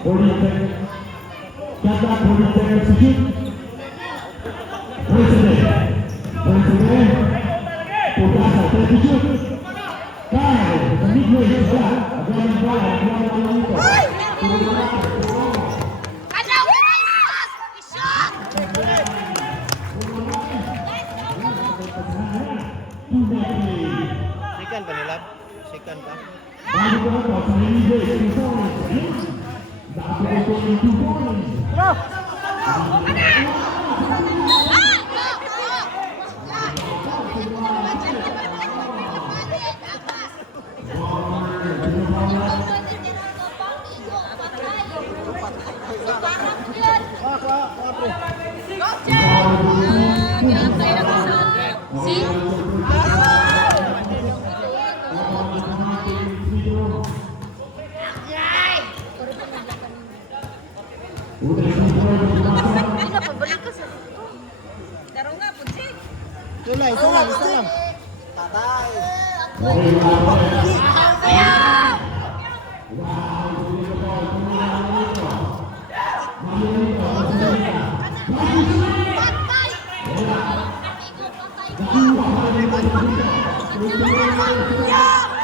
Politek, kata politek tersebut, presiden, puasa tersebut, kau sedikit juga, jangan kalah, jangan itu. Sikan pa nila? Sikan pa? Sulay. Tatay. Yeah!